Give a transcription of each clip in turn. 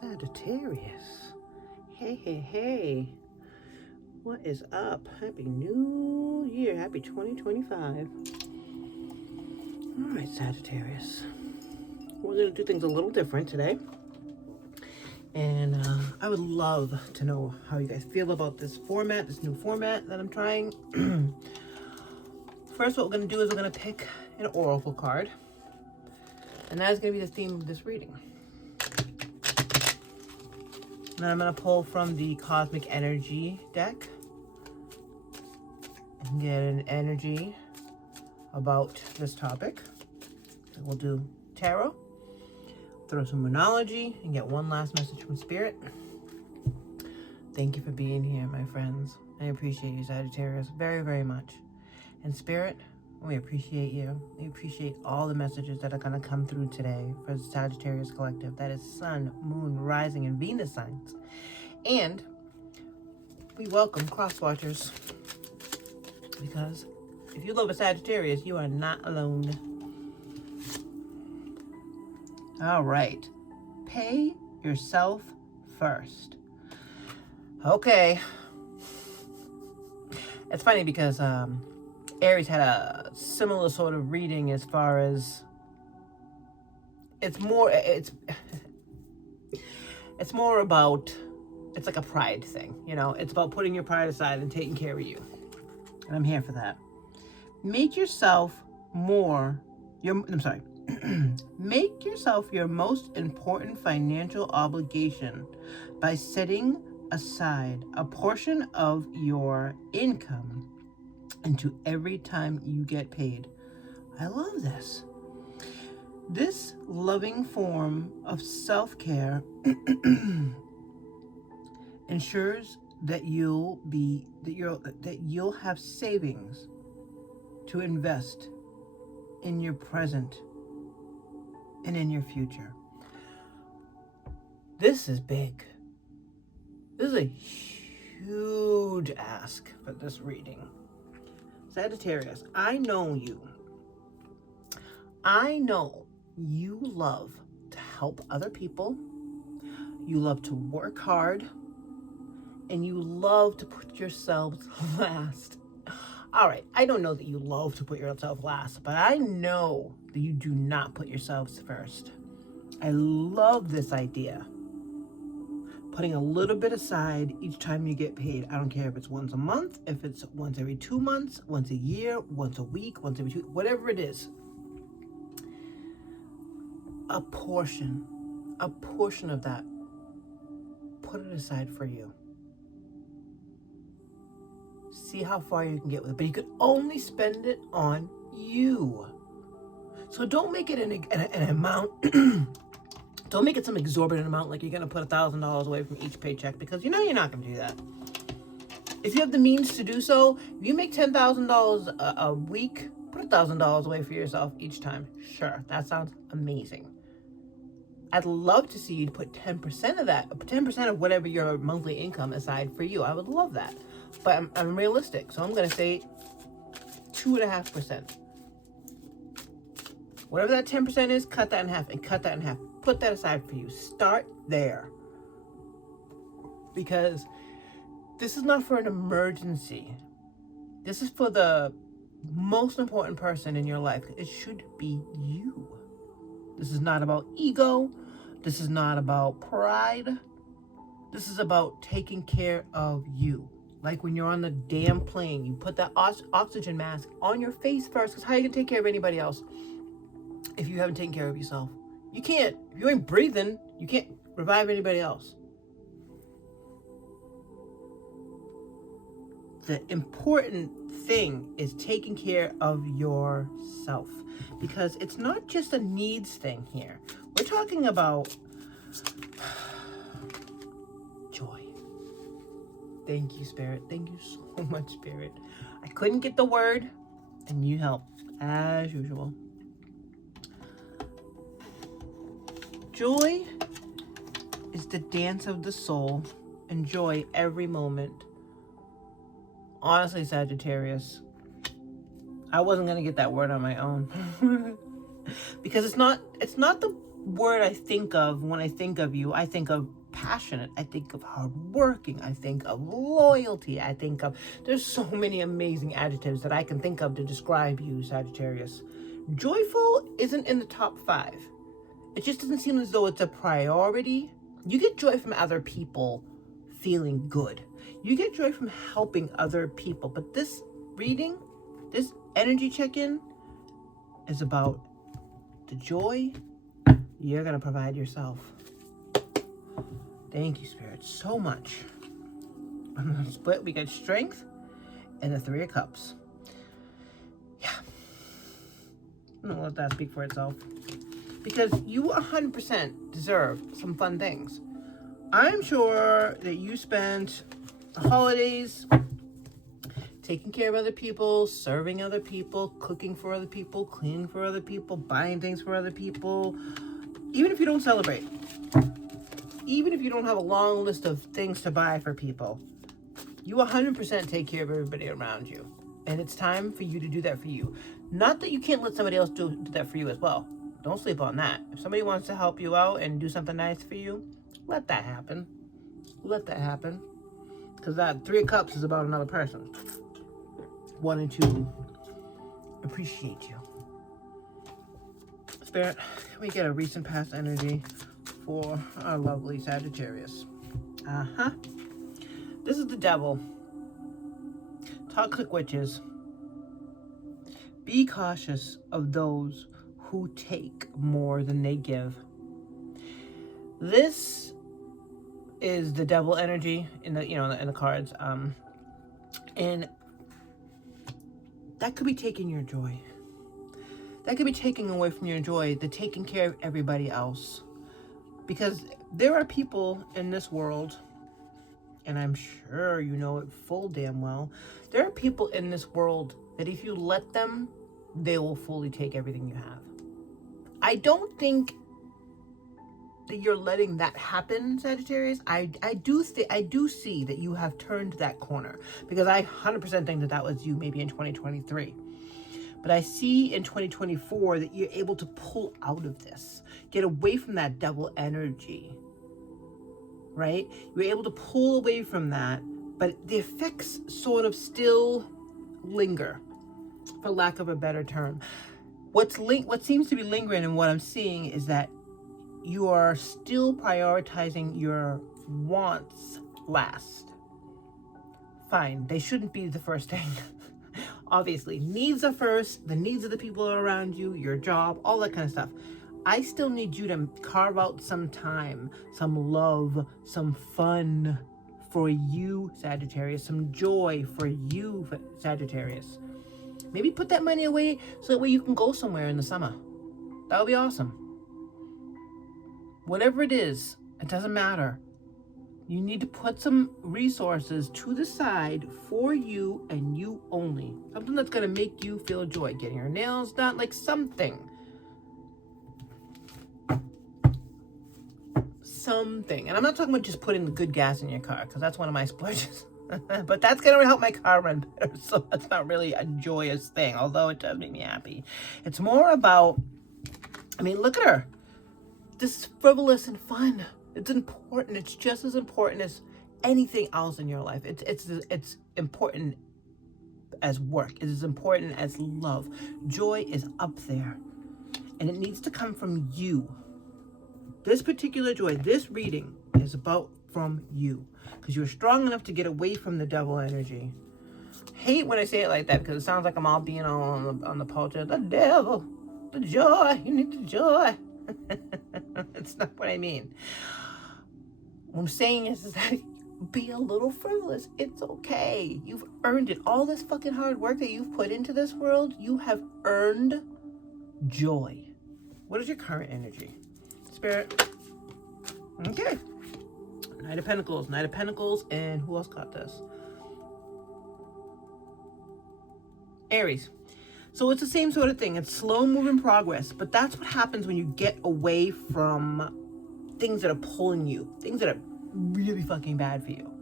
Sagittarius. Hey. What is up? Happy New Year. Happy 2025. All right, Sagittarius. We're going to do things a little different today. And I would love to know how you guys feel about this format, this new format that I'm trying. First, what we're going to do is we're going to pick an oracle card. And that is going to be the theme of this reading. And then I'm going to pull from the Cosmic Energy deck and get an energy about this topic. And we'll do tarot, throw some Moonology, and get one last message from Spirit. Thank you for being here, my friends. I appreciate you, Sagittarius, very, very much. And Spirit, we appreciate you. We appreciate all the messages that are going to come through today for the Sagittarius Collective. That is Sun, Moon, Rising, and Venus signs. And we welcome cross-watchers. Because if you love a Sagittarius, you are not alone. All right. Pay yourself first. Okay. It's funny because Aries had a similar sort of reading as far as it's more about, it's like a pride thing, you know, it's about putting your pride aside and taking care of you. And I'm here for that. Make yourself make yourself your most important financial obligation by setting aside a portion of your income into every time you get paid. I love this. This loving form of self-care ensures that you'll have savings to invest in your present and in your future. This is big. This is a huge ask for this reading. Sagittarius, I know you. I know you love to help other people. You love to work hard. And you love to put yourselves last. All right, I don't know that you love to put yourself last, but I know that you do not put yourselves first. I love this idea. Putting a little bit aside each time you get paid. I don't care if it's once a month, if it's once every 2 months, once a year, once a week, once every 2, whatever it is. A portion of that, put it aside for you. See how far you can get with it, but you can only spend it on you. So don't make it an amount. Don't make it some exorbitant amount like you're going to put $1,000 away from each paycheck, because you know you're not going to do that. If you have the means to do so, if you make $10,000 a week, put $1,000 away for yourself each time. Sure, that sounds amazing. I'd love to see you put 10% of that, 10% of whatever your monthly income aside for you. I would love that. But I'm realistic, so I'm going to say 2.5%. Whatever that 10% is, cut that in half and cut that in half. Put that aside for you. Start there. Because this is not for an emergency. This is for the most important person in your life. It should be you. This is not about ego. This is not about pride. This is about taking care of you. Like when you're on the damn plane, you put that oxygen mask on your face first, because how are you going to take care of anybody else if you haven't taken care of yourself? You can't. If you ain't breathing, you can't revive anybody else. The important thing is taking care of yourself, because it's not just a needs thing here. We're talking about joy. Thank you, Spirit. Thank you so much, Spirit. I couldn't get the word, and you helped, as usual. Joy is the dance of the soul. Enjoy every moment. Honestly, Sagittarius, I wasn't going to get that word on my own. Because it's not the word I think of when I think of you. I think of passionate. I think of hardworking. I think of loyalty. I think of, there's so many amazing adjectives that I can think of to describe you, Sagittarius. Joyful isn't in the top 5. It just doesn't seem as though it's a priority. You get joy from other people feeling good. You get joy from helping other people. But this reading, this energy check-in is about the joy you're going to provide yourself. Thank you, Spirit, so much. I'm going to split. We got strength and the 3 of Cups. Yeah. I'm going to let that speak for itself. Because you 100% deserve some fun things. I'm sure that you spent the holidays taking care of other people, serving other people, cooking for other people, cleaning for other people, buying things for other people. Even if you don't celebrate, even if you don't have a long list of things to buy for people, you 100% take care of everybody around you. And it's time for you to do that for you. Not that you can't let somebody else do that for you as well. Don't sleep on that. If somebody wants to help you out and do something nice for you, let that happen. Let that happen. Because that 3 of Cups is about another person wanting to appreciate you. Spirit, can we get a recent past energy for our lovely Sagittarius? This is the Devil. Toxic witches. Be cautious of those who take more than they give. This is the Devil energy in the in the cards, and that could be taking your joy. That could be taking away from your joy, the taking care of everybody else. Because there are people in this world, and I'm sure you know it full damn well, there are people in this world that if you let them, they will fully take everything you have. I don't think that you're letting that happen, Sagittarius. I do see that you have turned that corner, because I 100% think that was you maybe in 2023. But I see in 2024 that you're able to pull out of this, get away from that Devil energy, right? You're able to pull away from that, but the effects sort of still linger, for lack of a better term. What seems to be lingering and what I'm seeing is that you are still prioritizing your wants last. Fine, they shouldn't be the first thing. Obviously, needs are first, the needs of the people around you, your job, all that kind of stuff. I still need you to carve out some time, some love, some fun for you, Sagittarius, some joy for you, Sagittarius. Maybe put that money away so that way you can go somewhere in the summer. That would be awesome. Whatever it is, it doesn't matter. You need to put some resources to the side for you and you only. Something that's going to make you feel joy. Getting your nails done, like something. Something. And I'm not talking about just putting the good gas in your car, because that's one of my splurges. But that's going to help my car run better. So that's not really a joyous thing, although it does make me happy. It's more about, I mean, look at her. This is frivolous and fun. It's important. It's just as important as anything else in your life. It's important as work. It is important as love. Joy is up there. And it needs to come from you. This particular joy, this reading is about from you. Because you're strong enough to get away from the Devil energy. Hate when I say it like that, because it sounds like I'm all being on the pulpit. The devil, the joy, you need the joy. That's not what I mean. What I'm saying is that be a little frivolous. It's okay. You've earned it. All this fucking hard work that you've put into this world, you have earned joy. What is your current energy? Spirit. Okay. Knight of Pentacles. Knight of Pentacles. And who else got this? Aries. So it's the same sort of thing. It's slow moving progress. But that's what happens when you get away from things that are pulling you. Things that are really fucking bad for you.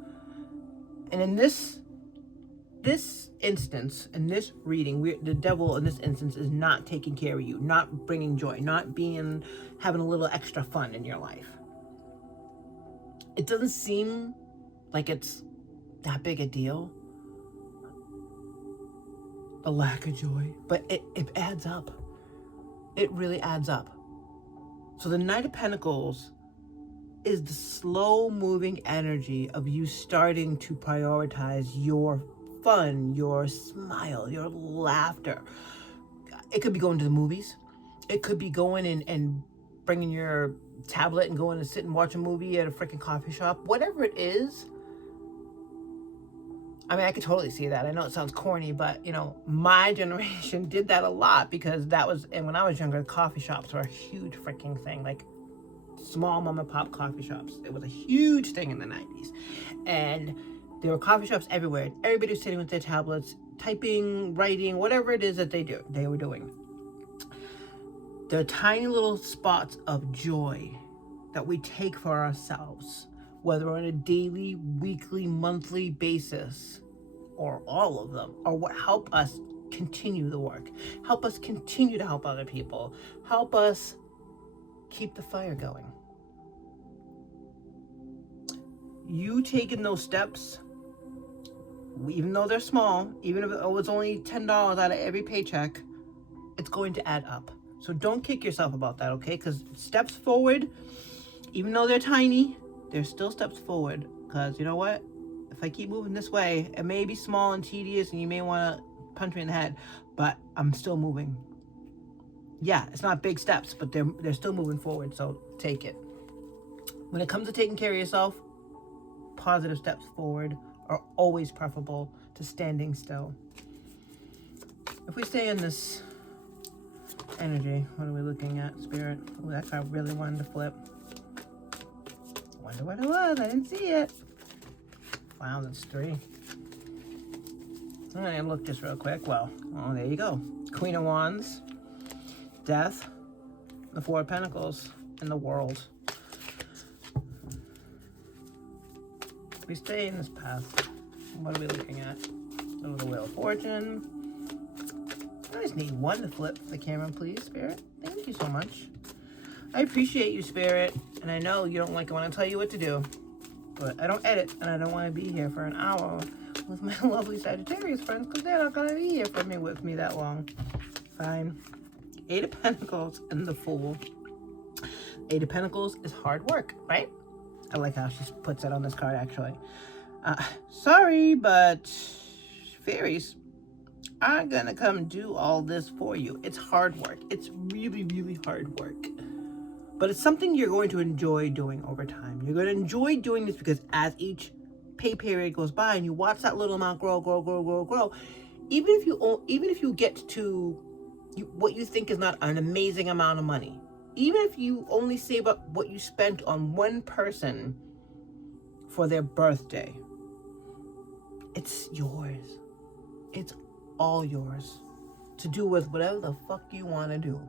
And in this this instance, in this reading, the devil in this instance is not taking care of you, not bringing joy, not having a little extra fun in your life. It doesn't seem like it's that big a deal, the lack of joy, but it adds up. It really adds up. So the Knight of Pentacles is the slow moving energy of you starting to prioritize your fun, your smile, your laughter. It could be going to the movies. It could be going and bringing your tablet and going to sit and watch a movie at a freaking coffee shop. Whatever it is. I mean, I could totally see that. I know it sounds corny, but, you know, my generation did that a lot because and when I was younger, coffee shops were a huge freaking thing. Like, small mom and pop coffee shops. It was a huge thing in the 90s. And there were coffee shops everywhere. Everybody was sitting with their tablets, typing, writing, whatever it is that they were doing. There are tiny little spots of joy that we take for ourselves, whether on a daily, weekly, monthly basis, or all of them, or what help us continue the work, help us continue to help other people, help us keep the fire going. You taking those steps, even though they're small, even if it was only $10 out of every paycheck, it's going to add up. So don't kick yourself about that, okay? Because steps forward, even though they're tiny, they're still steps forward. Because you know what? If I keep moving this way, it may be small and tedious and you may want to punch me in the head, but I'm still moving. Yeah, it's not big steps, but they're still moving forward, so take it. When it comes to taking care of yourself, positive steps forward are always preferable to standing still. If we stay in this energy, what are we looking at, Spirit? Ooh, that card really wanted to flip. Wonder what it was. I didn't see it. Wow, that's 3. I'm gonna look just real quick. Well, oh, there you go. Queen of Wands, Death, the 4 of Pentacles, and the World. If we stay in this path, what are we looking at? Oh, the Wheel of Fortune. I just need 1 to flip the camera, please, Spirit. Thank you so much. I appreciate you, Spirit, and I know you don't like it when I tell you what to do, but I don't edit, and I don't want to be here for an hour with my lovely Sagittarius friends, because they're not going to be here with me that long. Fine. 8 of Pentacles and the Fool. 8 of Pentacles is hard work, right? I like how she puts it on this card, actually. Sorry, but fairies aren't going to come do all this for you. It's hard work. It's really, really hard work. But it's something you're going to enjoy doing over time. You're going to enjoy doing this because as each pay period goes by and you watch that little amount grow, even if you get to what you think is not an amazing amount of money, even if you only save up what you spent on one person for their birthday, it's yours. It's all yours to do with whatever the fuck you want to do.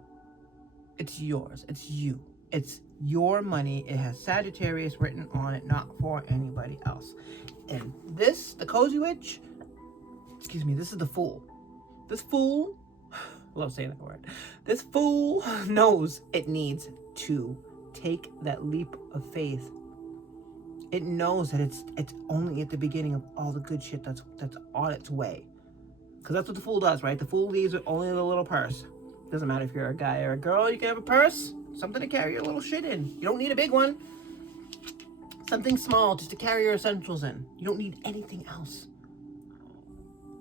It's yours. It's you. It's your money. It has Sagittarius written on it, not for anybody else. And this, the Cozy Witch, excuse me, this is the Fool. This Fool, I love saying that word. This Fool knows it needs to take that leap of faith. It knows that it's only at the beginning of all the good shit that's on its way. Because that's what the Fool does, right? The Fool leaves with only the little purse. Doesn't matter if you're a guy or a girl, you can have a purse. Something to carry your little shit in. You don't need a big one. Something small just to carry your essentials in. You don't need anything else.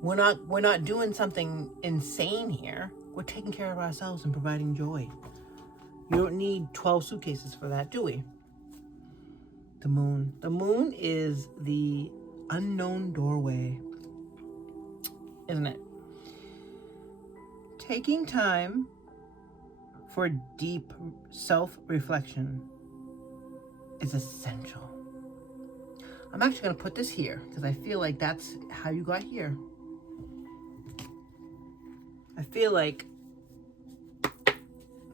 We're not doing something insane here. We're taking care of ourselves and providing joy. You don't need 12 suitcases for that, do we? The Moon. The Moon is the unknown doorway, isn't it? Taking time for deep self-reflection is essential. I'm actually going to put this here because I feel like that's how you got here. I feel like,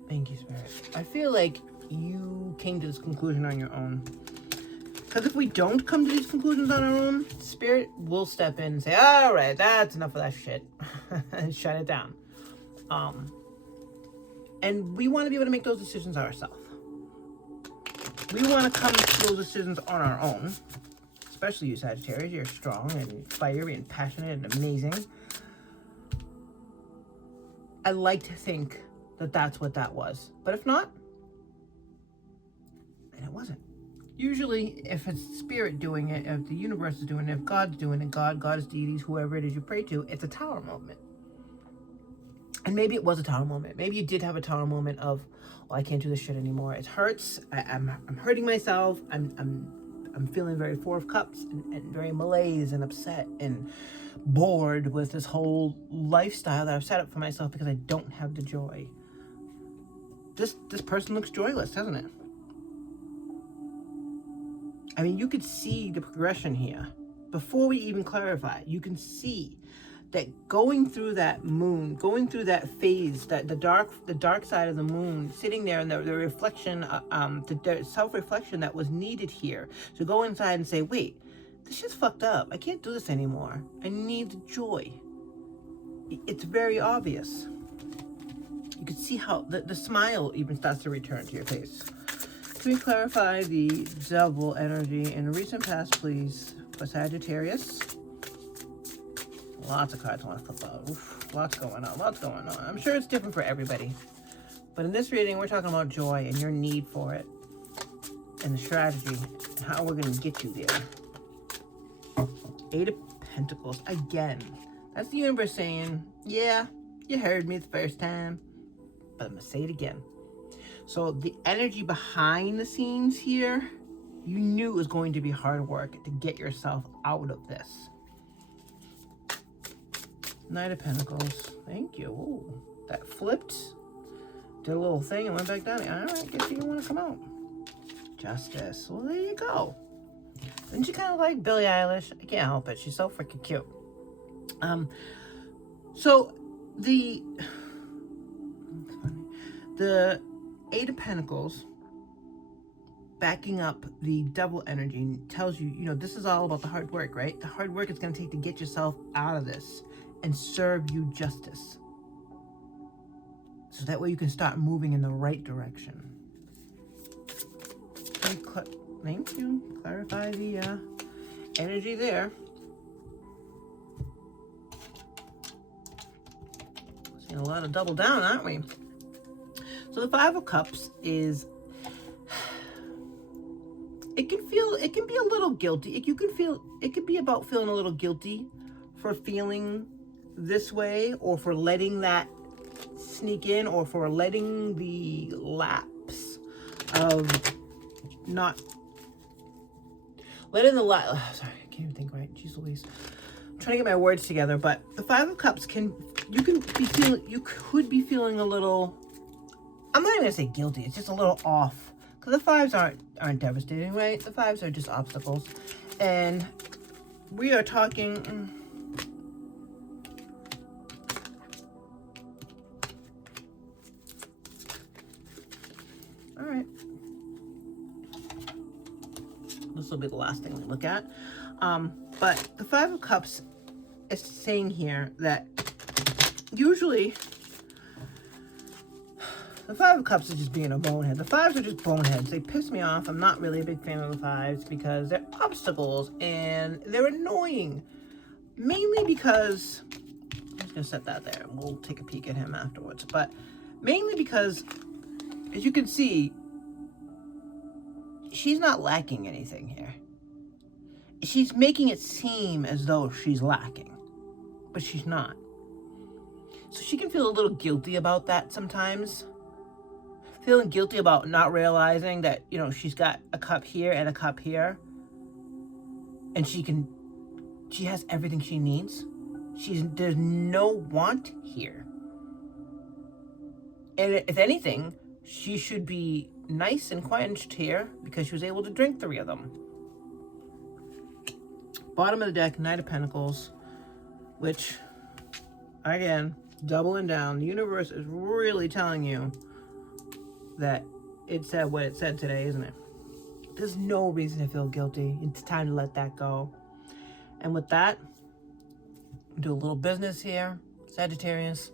thank you, Spirit. I feel like you came to this conclusion on your own. Because if we don't come to these conclusions on our own, Spirit will step in and say, all right, that's enough of that shit. And shut it down. And we want to be able to make those decisions ourselves. We want to come to those decisions on our own. Especially you, Sagittarius. You're strong and fiery and passionate and amazing. I like to think that that's what that was. But if not, then it wasn't. Usually, if it's Spirit doing it, if the universe is doing it, if God's doing it, God's deities, whoever it is you pray to, it's a tower moment. And maybe it was a tower moment. Maybe you did have a tower moment of, well, I can't do this shit anymore. It hurts. I'm hurting myself. I'm feeling very Four of Cups and very malaise and upset and bored with this whole lifestyle that I've set up for myself because I don't have the joy. This person looks joyless, doesn't it? I mean, you could see the progression here. Before we even clarify, you can see that going through that moon, going through that phase, that the dark side of the moon, sitting there and the reflection, the self-reflection that was needed here. To go inside and say, wait, this shit's fucked up. I can't do this anymore. I need the joy. It's very obvious. You can see how the smile even starts to return to your face. Can we clarify the Devil energy in recent past, please, for Sagittarius? Lots of cards I want to flip out. Oof, lots going on. I'm sure it's different for everybody. But in this reading, we're talking about joy and your need for it. And the strategy and how we're going to get you there. Eight of Pentacles. Again, that's the universe saying, yeah, you heard me the first time, but I'm going to say it again. So the energy behind the scenes here, you knew it was going to be hard work to get yourself out of this. Knight of Pentacles. Thank you. Ooh, that flipped. Did a little thing and went back down. All right, guess you want to come out. Justice. Well, there you go. Isn't she kind of like Billie Eilish? I can't help it. She's so freaking cute. So the Eight of Pentacles backing up the Devil energy tells you, this is all about the hard work, right? The hard work it's going to take to get yourself out of this and serve you justice. So that way you can start moving in the right direction. Thank you. Clarify the energy there. Seeing a lot of double down, aren't we? So the Five of Cups is, it can be a little guilty. It could be about feeling a little guilty for feeling this way, or for letting that sneak in, or for letting the lapse of not letting the sorry, I can't even think right. Jeez Louise. I'm trying to get my words together, but the Five of Cups you could be feeling a little, I'm not even gonna say guilty, it's just a little off. Because the fives aren't devastating, right? The fives are just obstacles. And we are talking, all right. This will be the last thing we look at. But the Five of Cups is saying here that usually the Five of Cups is just being a bonehead. The fives are just boneheads. They piss me off. I'm not really a big fan of the fives because they're obstacles and they're annoying. Mainly because, I'm just going to set that there and we'll take a peek at him afterwards. But mainly because, as you can see, she's not lacking anything here. She's making it seem as though she's lacking, but she's not. So she can feel a little guilty about that sometimes. Feeling guilty about not realizing that, she's got a cup here and a cup here. And she has everything she needs. There's no want here. And if anything, she should be nice and quenched here because she was able to drink 3 of them. Bottom of the deck, Knight of Pentacles, which, again, doubling down. The universe is really telling you that it said what it said today, isn't it? There's no reason to feel guilty. It's time to let that go. And with that, do a little business here, Sagittarius.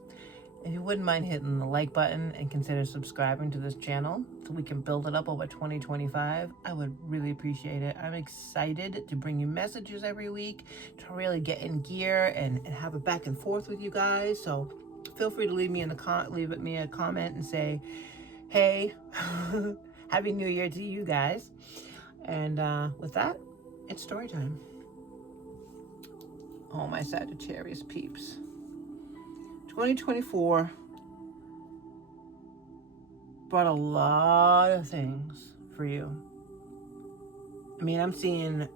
If you wouldn't mind hitting the like button and consider subscribing to this channel so we can build it up over 2025, I would really appreciate it. I'm excited to bring you messages every week, to really get in gear and have a back and forth with you guys. So feel free to leave me a comment and say, hey, Happy New Year to you guys. And with that, it's story time. Oh, my Sagittarius peeps. 2024 brought a lot of things for you. I mean, I'm seeing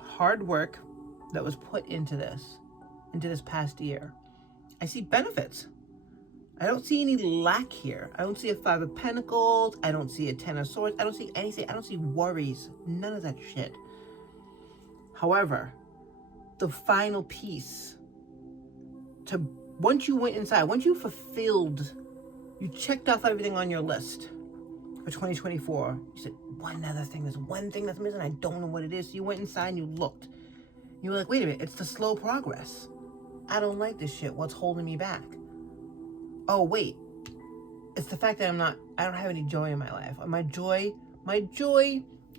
hard work that was put into this past year. I see benefits. I don't see any lack here. I don't see a 5 of Pentacles. I don't see a 10 of Swords. I don't see anything. I don't see worries. None of that shit. However, the final piece once you went inside, once you fulfilled, you checked off everything on your list for 2024. You said, one other thing, there's one thing that's missing. I don't know what it is. So you went inside and you looked. You were like, wait a minute, it's the slow progress. I don't like this shit. What's holding me back? Oh, wait. It's the fact that I don't have any joy in my life. My joy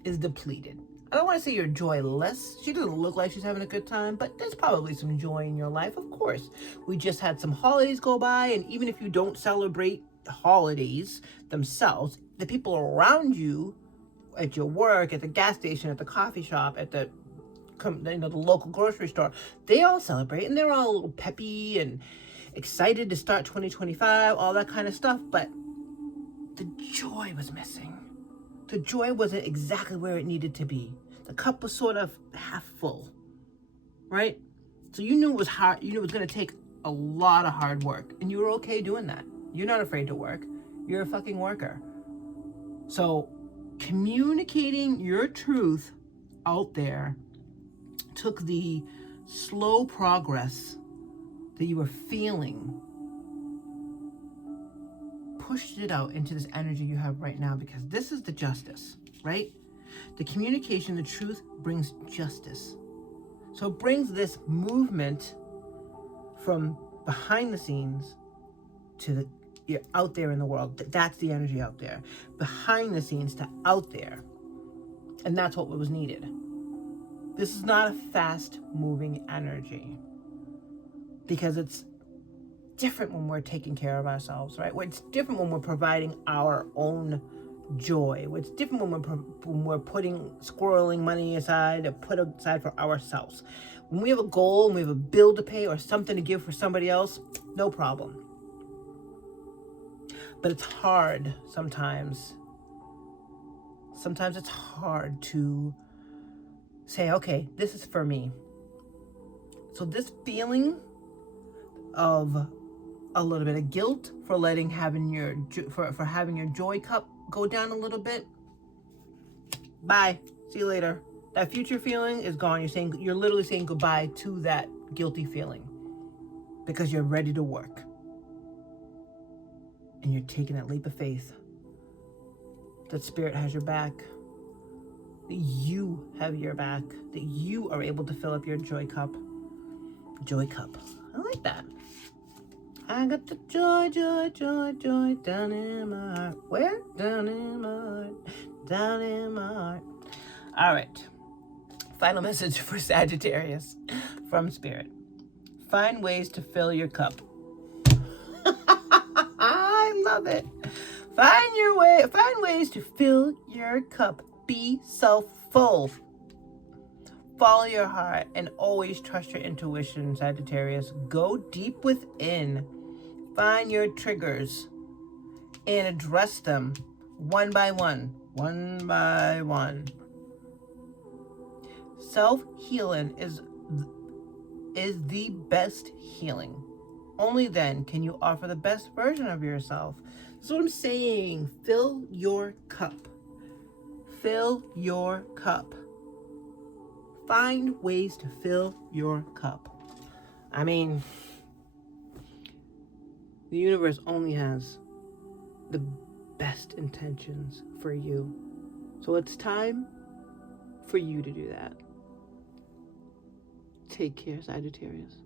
is depleted. I don't want to say you're joyless. She doesn't look like she's having a good time, but there's probably some joy in your life, of course. We just had some holidays go by, and even if you don't celebrate the holidays themselves, the people around you, at your work, at the gas station, at the coffee shop, at the local grocery store, they all celebrate, and they're all a little peppy and excited to start 2025, all that kind of stuff, but the joy was missing. The joy wasn't exactly where it needed to be. The cup was sort of half full, right? So you knew it was hard. You knew it was going to take a lot of hard work, and you were okay doing that. You're not afraid to work. You're a fucking worker. So communicating your truth out there took the slow progress that you were feeling, pushed it out into this energy you have right now, because this is the justice, right? The communication, the truth brings justice. So it brings this movement from behind the scenes to you're out there in the world. That's the energy out there. Behind the scenes to out there. And that's what was needed. This is not a fast moving energy, because it's different when we're taking care of ourselves, right? It's different when we're providing our own joy. It's different when we're squirreling money aside to put aside for ourselves. When we have a goal and we have a bill to pay or something to give for somebody else, no problem. But it's hard sometimes. Sometimes it's hard to say, okay, this is for me. So this feeling of a little bit of guilt for having your joy cup go down a little bit. Bye. See you later. That future feeling is gone. You're literally saying goodbye to that guilty feeling, because you're ready to work. And you're taking that leap of faith that Spirit has your back, that you have your back, that you are able to fill up your joy cup. Joy cup. I like that. I got the joy, joy, joy, joy down in my heart. Where? Down in my heart. Down in my heart. All right. Final message for Sagittarius from Spirit. Find ways to fill your cup. I love it. Find ways to fill your cup. Be self-full. Follow your heart and always trust your intuition, Sagittarius. Go deep within. Find your triggers and address them one by one. One by one. Self-healing is the best healing. Only then can you offer the best version of yourself. That's what I'm saying. Fill your cup. Fill your cup. Find ways to fill your cup. I mean, the universe only has the best intentions for you. So it's time for you to do that. Take care, Sagittarius.